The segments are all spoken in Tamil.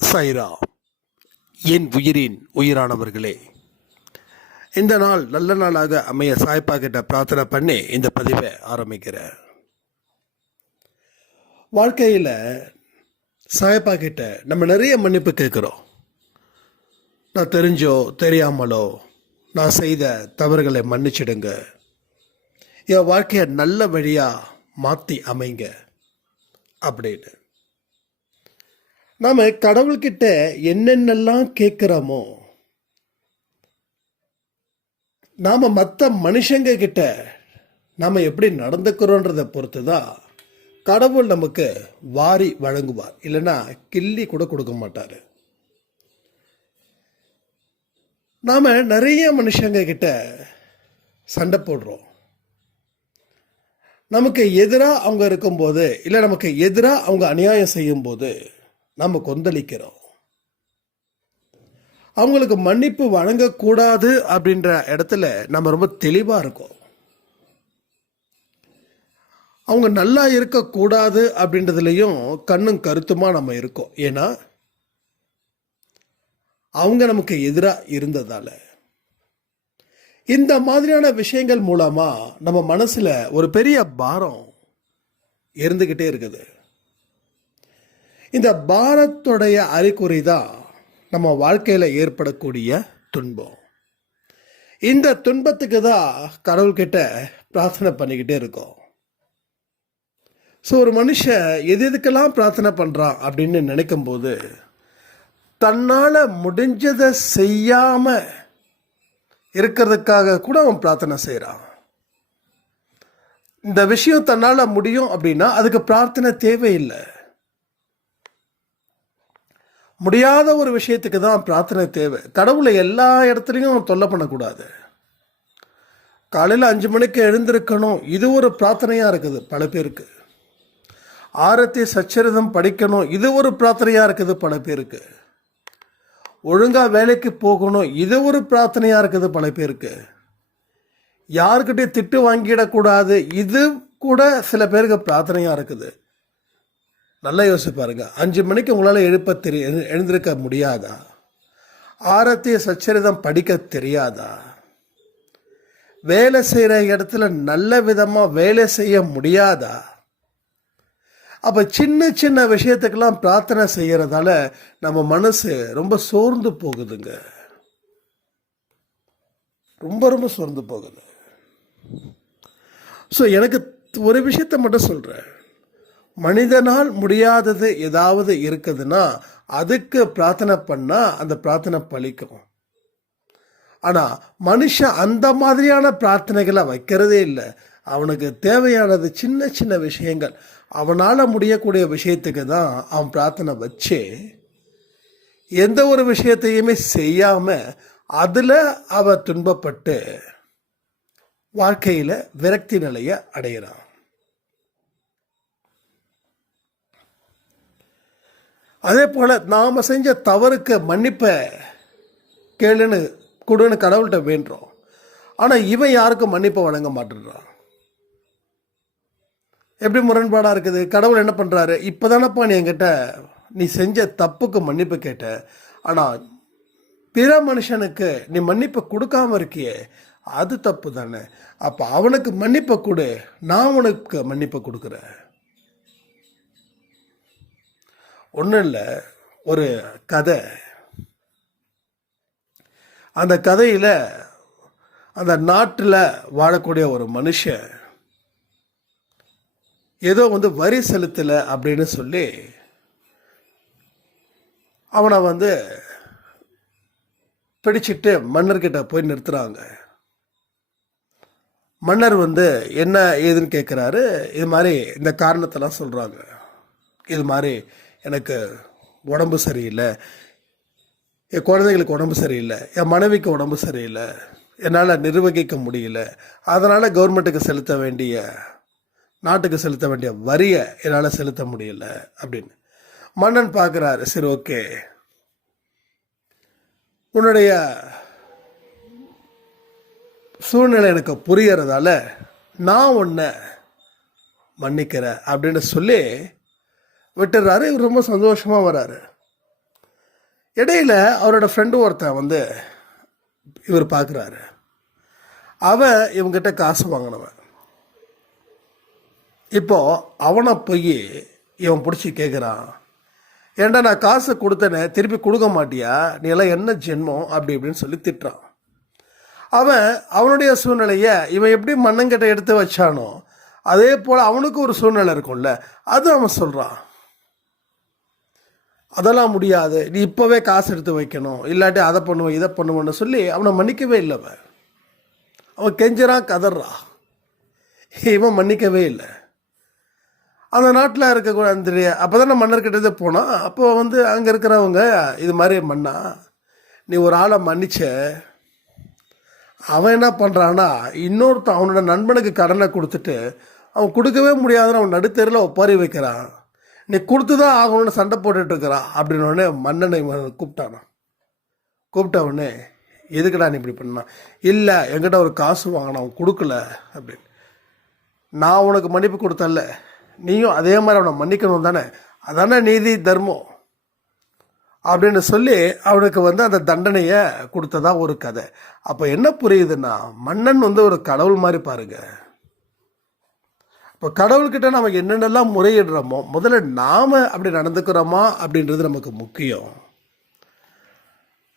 சைரா, என் உயிரின் உயிரானவர்களே, இந்த நாள் நல்ல நாளாக அமைய சாய்ப்பா கிட்ட பிரார்த்தனை பண்ணி இந்த பதிவை ஆரம்பிக்கிறேன். வாழ்க்கையில் சாய்ப்பா கிட்ட நம்ம நிறைய மன்னிப்பு கேட்குறோம். நான் தெரிஞ்சோ தெரியாமலோ நான் செய்த தவறுகளை மன்னிச்சிடுங்க, என் வாழ்க்கையை நல்ல வழியாக மாற்றி அமைங்க அப்படின்னு. நாம் கடவுள்கிட்ட என்னென்னலாம் கேட்குறோமோ, நாம் மற்ற மனுஷங்க கிட்ட நாம் எப்படி நடந்துக்கிறோன்றதை பொறுத்து தான் கடவுள் நமக்கு வாரி வழங்குவார், இல்லைன்னா கிள்ளி கூட கொடுக்க மாட்டார். நாம் நிறைய மனுஷங்க கிட்ட சண்டை போடுறோம். நமக்கு எதிராக அவங்க இருக்கும்போது, இல்லை நமக்கு எதிராக அவங்க அநியாயம் செய்யும்போது நம்ம கொந்தளிக்கிறோம். அவங்களுக்கு மன்னிப்பு வழங்கக்கூடாது அப்படின்ற இடத்துல நம்ம ரொம்ப தெளிவாக இருக்கோம். அவங்க நல்லா இருக்கக்கூடாது அப்படின்றதுலையும் கண்ணும் கருத்துமா நம்ம இருக்கோம். ஏன்னா அவங்க நமக்கு எதிராக இருந்ததால. இந்த மாதிரியான விஷயங்கள் மூலமா நம்ம மனசுல ஒரு பெரிய பாரம் இருந்துகிட்டே இருக்குது. இந்த பாரத்துடைய அறிகுறி தான் நம்ம வாழ்க்கையில் ஏற்படக்கூடிய துன்பம். இந்த துன்பத்துக்கு தான் கடவுள்கிட்ட பிரார்த்தனை பண்ணிக்கிட்டே இருக்கோம். ஸோ ஒரு மனுஷன் எதுக்கெல்லாம் பிரார்த்தனை பண்ணுறான் அப்படின்னு நினைக்கும் போது, தன்னால் முடிஞ்சதை செய்யாமல் இருக்கிறதுக்காக கூட அவன் பிரார்த்தனை செய்கிறான். இந்த விஷயம் தன்னால் முடியும் அப்படின்னா அதுக்கு பிரார்த்தனை தேவையில்லை. முடியாத ஒரு விஷயத்துக்கு தான் பிரார்த்தனை தேவை. கடவுளை எல்லா இடத்துலையும் தொல்லை பண்ணக்கூடாது. காலையில் 5 மணிக்கு எழுந்திருக்கணும், இது ஒரு பிரார்த்தனையாக இருக்குது பல பேருக்கு. ஆரத்தி சச்சரிதம் படிக்கணும், இது ஒரு பிரார்த்தனையாக இருக்குது பல பேருக்கு. ஒழுங்காக வேலைக்கு போகணும், இது ஒரு பிரார்த்தனையாக இருக்குது பல பேருக்கு. யாருக்கிட்டே திட்டு வாங்கிடக்கூடாது, இது கூட சில பேருக்கு பிரார்த்தனையாக இருக்குது. நல்லா யோசிச்சு பாருங்க. 5 மணிக்கு உங்களால் எழுந்திருக்க முடியாதா? ஆரத்திய சச்சரிதம் படிக்க தெரியாதா? வேலை செய்கிற இடத்துல நல்ல விதமாக வேலை செய்ய முடியாதா? அப்போ சின்ன சின்ன விஷயத்துக்கெல்லாம் பிரார்த்தனை செய்கிறதால நம்ம மனசு ரொம்ப சோர்ந்து போகுதுங்க. ரொம்ப ரொம்ப சோர்ந்து போகுது. ஸோ எனக்கு ஒரு விஷயத்தை மட்டும் சொல்கிறேன். மனிதனால் முடியாதது ஏதாவது இருக்குதுன்னா அதுக்கு பிரார்த்தனை பண்ணால் அந்த பிரார்த்தனை பலிக்கும். ஆனால் மனுஷன் அந்த மாதிரியான பிரார்த்தனைகளை வைக்கிறதே இல்லை. அவனுக்கு தேவையானது சின்ன சின்ன விஷயங்கள், அவனால் முடியக்கூடிய விஷயத்துக்கு தான் அவன் பிரார்த்தனை வச்சு எந்த ஒரு விஷயத்தையுமே செய்யாமல் அதில் அவன் துன்பப்பட்டு வாழ்க்கையில் விரக்தி நிலையை அடைகிறான். அதே போல் நாம் செஞ்ச தவறுக்கு மன்னிப்பை கேளுன்னு கொடுன்னு கடவுள்கிட்ட வேண்டுறோம். ஆனால் இவன் யாருக்கும் மன்னிப்பை வழங்க மாட்டேன்றான். எப்படி முரண்பாடாக இருக்குது. கடவுள் என்ன பண்ணுறாரு, இப்போ தானப்பா நீ என்கிட்ட நீ செஞ்ச தப்புக்கு மன்னிப்பு கேட்ட, ஆனால் பிற மனுஷனுக்கு நீ மன்னிப்பை கொடுக்காம இருக்கியே, அது தப்பு தானே. அப்போ அவனுக்கு மன்னிப்பை கொடு, நான் உனக்கு மன்னிப்பை கொடுக்குறேன். ஒன்றும் இல்லை, ஒரு கதை. அந்த கதையில் அந்த நாட்டில் வாழக்கூடிய ஒரு மனுஷன் ஏதோ வரி செலுத்தலை அப்படின்னு சொல்லி அவனை பிடிச்சிட்டு மன்னர்கிட்ட போய் நிறுத்துறாங்க. மன்னர் என்ன ஏதுன்னு கேட்குறாரு. இது மாதிரி இந்த காரணத்தெல்லாம் சொல்கிறாங்க. இது மாதிரி எனக்கு உடம்பு சரியில்லை, என் குழந்தைங்களுக்கு உடம்பு சரியில்லை, என் மனைவிக்கு உடம்பு சரியில்லை, என்னால் நிர்வகிக்க முடியல, அதனால் கவர்மெண்ட்டுக்கு செலுத்த வேண்டிய, நாட்டுக்கு செலுத்த வேண்டிய வரியை என்னால் செலுத்த முடியல அப்படின்னு. மன்னன் பார்க்குறாரு. சரி, ஓகே, உன்னுடைய சூழ்நிலை எனக்கு புரியறதால நான் உன்னை மன்னிக்கிறேன் அப்படின்னு சொல்லி விட்டுறாரு. இவர் ரொம்ப சந்தோஷமாக வராரு. இடையில அவரோட ஃப்ரெண்டு ஒருத்தன் வந்து இவர் பார்க்குறாரு. அவன் இவங்கிட்ட காசு வாங்கினவன். இப்போ அவனை போய் இவன் பிடிச்சி கேட்குறான், ஏன்டா நான் காசு கொடுத்தேனே திருப்பி கொடுக்க மாட்டியா, நீ எல்லாம் என்ன ஜென்மம் அப்படி இப்படின்னு சொல்லி திட்டுறான். அவன் அவனுடைய சூழ்நிலையை இவன் எப்படி மண்ணங்கிட்ட எடுத்து வச்சானோ அதே போல் அவனுக்கு ஒரு சூழ்நிலை இருக்கும்ல, அது அவன் சொல்கிறான். அதெல்லாம் முடியாது, நீ இப்போவே காசு எடுத்து வைக்கணும், இல்லாட்டி அதை பண்ணுவேன் இதை பண்ணுவேன்னு சொல்லி அவனை மன்னிக்கவே இல்லை. அவன் கெஞ்சுறான், கதறான். இவன் மன்னிக்கவே இல்லை. அந்த நாட்டில் இருக்கக்கூடிய அந்த அப்போ தானே மன்னர்கிட்டதே போனான். அப்போ வந்து அங்கே இருக்கிறவங்க இது மாதிரி மன்னா நீ ஒரு ஆளை மன்னிச்ச, அவன் என்ன பண்ணுறான்னா இன்னொருத்தன் அவனோட நண்பனுக்கு கடனை கொடுத்துட்டு அவன் கொடுக்கவே முடியாதுன்னு அவன் நடுத்தெருவில் ஒப்பாரி வைக்கிறான், நீ கொடுத்து தான் ஆகணும்னு சண்டை போட்டுட்ருக்கிறான் அப்படின்னு உடனே மன்னனை கூப்பிட்டானா. கூப்பிட்ட உடனே எதுக்குடா நீ இப்படி பண்ணான், இல்லை என்கிட்ட ஒரு காசு வாங்கினான் அவன் கொடுக்கல அப்படின்னு. நான் உனக்கு மன்னிப்பு கொடுத்தல்ல, நீயும் அதே மாதிரி அவனை மன்னிக்கணும் தானே, அதானே நீதி தர்மம் அப்படின்னு சொல்லி அவனுக்கு வந்து அந்த தண்டனையை கொடுத்ததா ஒரு கதை. அப்போ என்ன புரியுதுன்னா மன்னன் வந்து ஒரு கடவுள் மாதிரி பாருங்க. இப்போ கடவுள்கிட்ட நம்ம என்னென்னலாம் முறையிடுறோமோ முதல்ல நாம் அப்படி நடந்துக்கிறோமா அப்படின்றது நமக்கு முக்கியம்.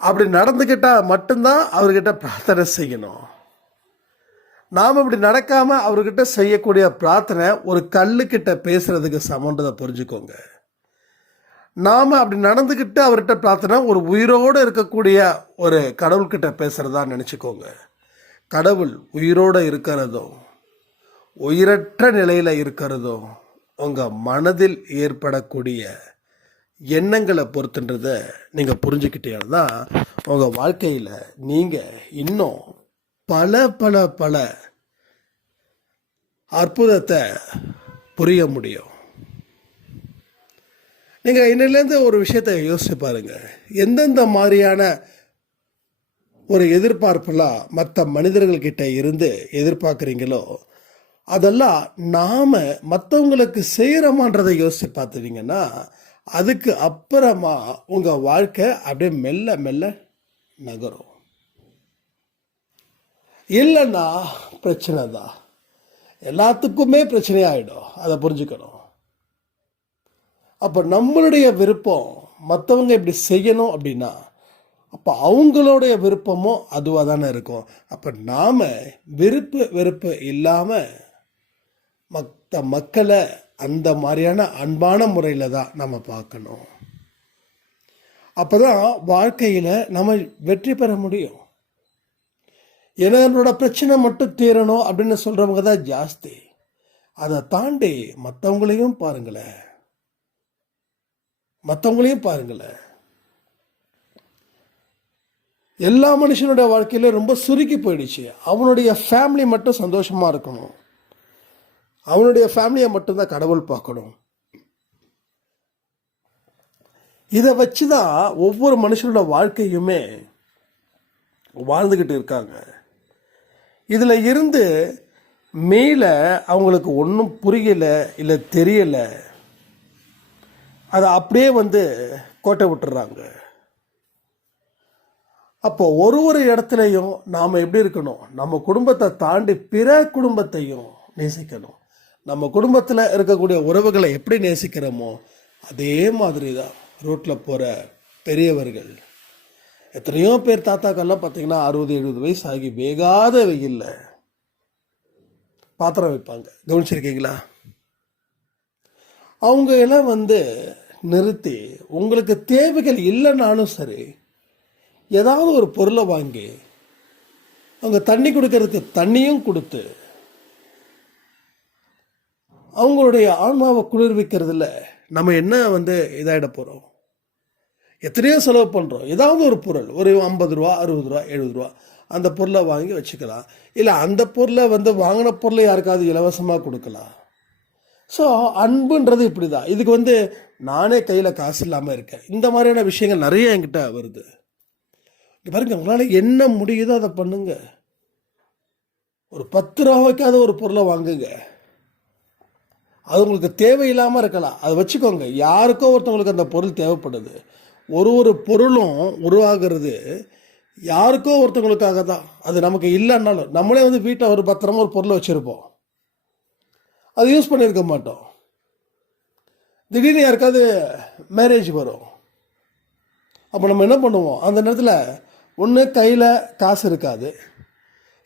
அப்படி நடந்துக்கிட்டால் மட்டும்தான் அவர்கிட்ட பிரார்த்தனை செய்யணும். நாம் இப்படி நடக்காமல் அவர்கிட்ட செய்யக்கூடிய பிரார்த்தனை ஒரு கல்லுக்கிட்ட பேசுகிறதுக்கு சமன்றதை புரிஞ்சுக்கோங்க. நாம் அப்படி நடந்துக்கிட்டு அவர்கிட்ட பிரார்த்தனை ஒரு உயிரோடு இருக்கக்கூடிய ஒரு கடவுள்கிட்ட பேசுகிறதா நினச்சிக்கோங்க. கடவுள் உயிரோடு இருக்கிறதும் உயிரற்ற நிலையில் இருக்கிறதும் உங்கள் மனதில் ஏற்படக்கூடிய எண்ணங்களை பொறுத்துன்றதை நீங்கள் புரிஞ்சுக்கிட்டீங்கன்னா உங்கள் வாழ்க்கையில் நீங்கள் இன்னும் பல பல பல அற்புதத்தை புரிய முடியும். நீங்கள் இன்னிலேருந்து ஒரு விஷயத்தை யோசிச்சு பாருங்கள். எந்தெந்த மாதிரியான ஒரு எதிர்பார்ப்பெல்லாம் மற்ற மனிதர்கள்கிட்ட இருந்து எதிர்பார்க்குறீங்களோ அதெல்லாம் நாம் மற்றவங்களுக்கு செய்கிறோமான்றதை யோசித்து பார்த்துட்டீங்கன்னா அதுக்கு அப்புறமா உங்கள் வாழ்க்கை அப்படியே மெல்ல மெல்ல நகரும். இல்லைன்னா பிரச்சனை தான், எல்லாத்துக்குமே பிரச்சனையாயிடும். அதை புரிஞ்சுக்கணும். அப்போ நம்மளுடைய விருப்பம் மற்றவங்க இப்படி செய்யணும் அப்படின்னா அப்போ அவங்களுடைய விருப்பமும் அதுவாக தானே இருக்கும். அப்போ நாம் வெறுப்பு இல்லாமல் மற்ற மக்களை அந்த மாதிரியான அன்பான முறையில் தான் நம்ம பார்க்கணும். அப்போ தான் வாழ்க்கையில் நம்ம வெற்றி பெற முடியும். என்னோட பிரச்சனை மட்டும் தீரணும் அப்படின்னு சொல்கிறவங்க தான் ஜாஸ்தி. அதை தாண்டி மற்றவங்களையும் பாருங்களேன். எல்லா மனுஷனுடைய வாழ்க்கையில ரொம்ப சுருக்கி போயிடுச்சு. அவனுடைய ஃபேமிலி மட்டும் சந்தோஷமாக இருக்கணும், அவனுடைய ஃபேமிலியை மட்டும்தான் கடவுள் பார்க்கணும். இதை வச்சு தான் ஒவ்வொரு மனுஷனோட வாழ்க்கையுமே வாழ்ந்துக்கிட்டு இருக்காங்க. இதில் இருந்து மேலே அவங்களுக்கு ஒன்றும் புரியலை இல்லை தெரியலை, அதை அப்படியே வந்து கோட்டை விட்டுறாங்க. அப்போ ஒரு இடத்துலையும் நாம் எப்படி இருக்கணும், நம்ம குடும்பத்தை தாண்டி பிற குடும்பத்தையும் நேசிக்கணும். நம்ம குடும்பத்தில் இருக்கக்கூடிய உறவுகளை எப்படி நேசிக்கிறோமோ அதே மாதிரி தான் ரோட்டில் போகிற பெரியவர்கள். எத்தனையோ பேர் தாத்தாக்கள்லாம் பார்த்தீங்கன்னா 60-70 வயசு ஆகி வேகாத வெயில்ல பாத்திரம் வைப்பாங்க, கவனிச்சிருக்கீங்களா? அவங்க எல்லாம் வந்து நிறுத்தி உங்களுக்கு தேவைகள் இல்லைனாலும் சரி ஏதாவது ஒரு பொருளை வாங்கி அவங்க தண்ணி கொடுக்கறதுக்கு தண்ணியும் கொடுத்து அவங்களுடைய ஆன்மாவை குளிர்விக்கிறதுல நம்ம என்ன வந்து இதாகிட போகிறோம்? எத்தனையோ செலவு பண்ணுறோம். ஏதாவது ஒரு பொருள் ஒரு 50 ரூபா 60 ரூபா 70 ரூபா அந்த பொருளை வாங்கி வச்சுக்கலாம். இல்லை அந்த பொருளை வந்து வாங்கின பொருளை யாருக்காவது இலவசமாக கொடுக்கலாம். ஸோ அன்புன்றது இப்படி தான். இதுக்கு வந்து நானே கையில் காசு இல்லாமல் இருக்கேன், இந்த மாதிரியான விஷயங்கள் நிறைய என்கிட்ட வருது. பாருங்க, உங்களால் என்ன முடியுதோ அதை பண்ணுங்க. ஒரு 10 ரூபாய்க்காவது ஒரு பொருளை வாங்குங்க. அது உங்களுக்கு தேவையில்லாமல் இருக்கலாம், அதை வச்சுக்கோங்க. யாருக்கோ ஒருத்தவங்களுக்கு அந்த பொருள் தேவைப்படுது. ஒரு பொருளும் உருவாகிறது யாருக்கோ ஒருத்தவங்களுக்காக தான். அது நமக்கு இல்லைன்னாலும் நம்மளே வந்து வீட்டை ஒரு பத்திரமா ஒரு பொருளை வச்சுருப்போம், அது யூஸ் பண்ணியிருக்க மாட்டோம். திடீர்னு யாருக்காவது மேரேஜ் வரும், அப்போ நம்ம என்ன பண்ணுவோம், அந்த நேரத்தில் ஒன்று கையில் காசு இருக்காது,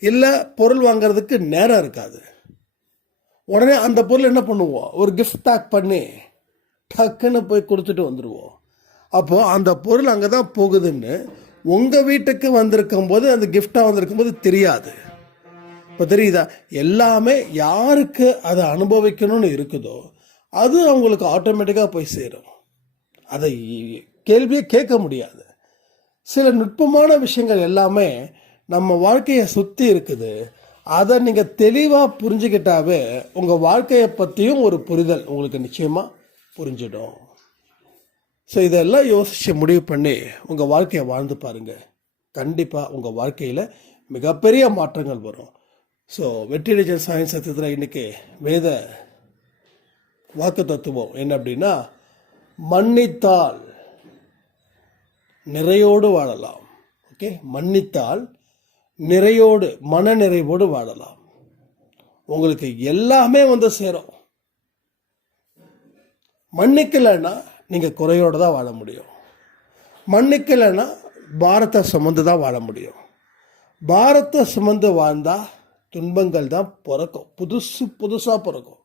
இல்லை பொருள் வாங்கிறதுக்கு நேரம் இருக்காது. உடனே அந்த பொருள் என்ன பண்ணுவோம், ஒரு கிஃப்ட் பேக் பண்ணி டக்குன்னு போய் கொடுத்துட்டு வந்துடுவோம். அப்போது அந்த பொருள் அங்கே தான் போகுதுன்னு உங்கள் வீட்டுக்கு வந்திருக்கும் போது, அந்த கிஃப்டாக வந்திருக்கும் போது தெரியாது. இப்போ தெரியுதா, எல்லாமே யாருக்கு அதை அனுபவிக்கணும்னு இருக்குதோ அது அவங்களுக்கு ஆட்டோமேட்டிக்காக போய் சேரும். அதை கேள்வியே கேட்க முடியாது. சில நுட்பமான விஷயங்கள் எல்லாமே நம்ம வாழ்க்கையை சுற்றி இருக்குது. அதை நீங்கள் தெளிவாக புரிஞ்சுக்கிட்டாவே உங்கள் வாழ்க்கையை பற்றியும் ஒரு புரிதல் உங்களுக்கு நிச்சயமாக புரிஞ்சிடும். ஸோ இதெல்லாம் யோசித்து முடிவு பண்ணி உங்கள் வாழ்க்கையை வாழ்ந்து பாருங்கள். கண்டிப்பாக உங்கள் வாழ்க்கையில் மிகப்பெரிய மாற்றங்கள் வரும். ஸோ வெற்றி நிஜம் சயின்ஸ் சத்தியத்தில் இன்றைக்கி வேத வாக்கு தத்துவம் என்ன அப்படின்னா, மன்னித்தால் நிறையோடு வாழலாம். ஓகே, மன்னித்தால் நிறையோடு மன நிறைவோடு வாழலாம். உங்களுக்கு எல்லாமே வந்து சேரும். மன்னிக்கலைன்னா நீங்கள் குறையோடு தான் வாழ முடியும். மன்னிக்கலைன்னா பாரத்தை சுமந்து தான் வாழ முடியும். பாரத்தை சுமந்து வாழ்ந்தால் துன்பங்கள் தான் பிறக்கும், புதுசாக பிறக்கும்.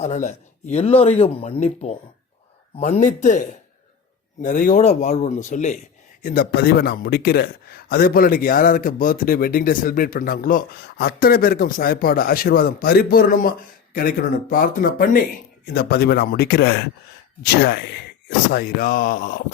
அதனால் எல்லோரையும் மன்னிப்போம், மன்னித்து நிறையோட வாழ்வோன்னு சொல்லி இந்த பதிவை நான் முடிக்கிறேன். அதே போல் இன்றைக்கி யாருக்கு பர்த்டே வெட்டிங் டே செலிப்ரேட் பண்ணாங்களோ அத்தனை பேருக்கும் சாய்ப்பாட ஆசீர்வாதம் பரிபூர்ணமாக கிடைக்கணும்னு பிரார்த்தனை பண்ணி இந்த பதிவை நான் முடிக்கிறேன். ஜெய் சாய்ராம்.